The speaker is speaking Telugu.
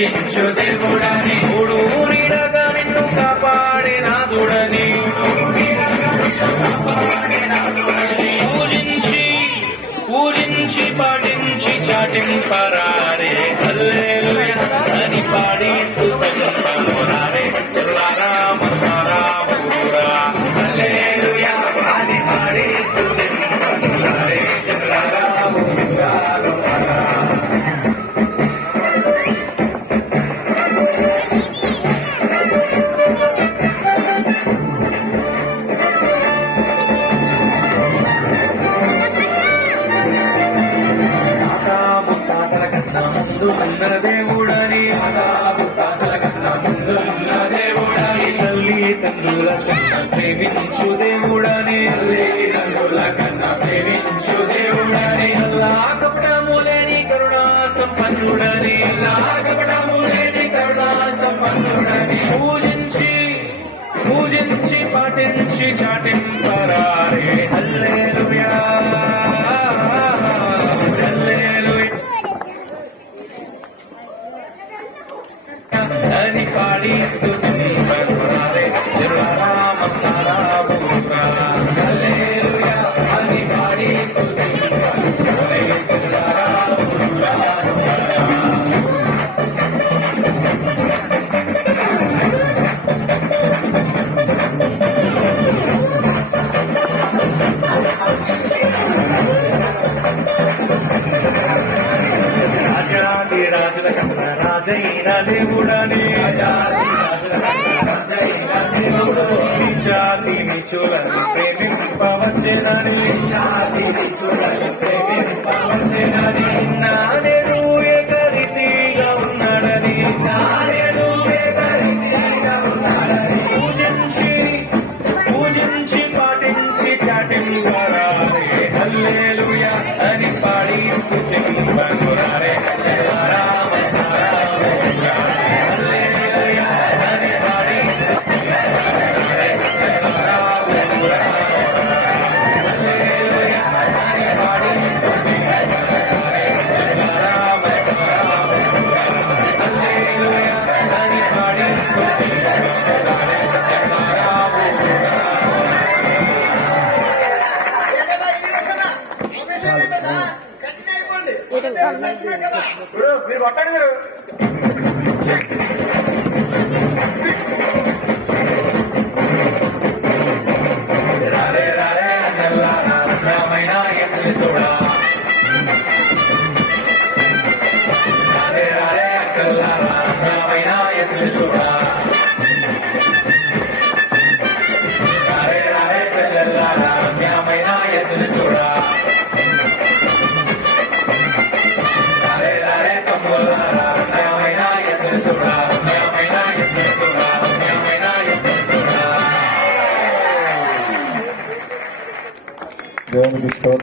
రక్షించు దేవుడని మూడు నీడగా నిన్ను కాపాడే నాదుడని పూజించి పూజించి పాటించి చాటింపరారే హల్లెలూయా అని పాడి స్తుతింపరారే రామ సారామూరా హల్లెలూయా అని పాడి స్తుతింపరారే రామూరా ఉన్న దేవుడని తల్లి తండ్రుల కన్నా ప్రేమించు దేవుడని అల్లా కపటము లేని కరుణా సంపన్నుడని పూజించి పూజించి పాటించి చాటింపరారే హల్లెలూయా అని పాడి స్తుతింపరారే రామ సారామూరా హల్లెలూయా అని పాడి స్తుతింపరారే రామూరా రాజుల కన్నా రాజైన దేవుడని జాతి నిచులను ప్రేమింపవచ్చేనని నానేను ఏకరీతిగా ఉన్నాడని పూజించి పూజించి పాటించి చాటింపరారే హల్లెలూయా అని పాడి స్తుతింపరారే మీరు కొట్టండి మీరు దేవునికి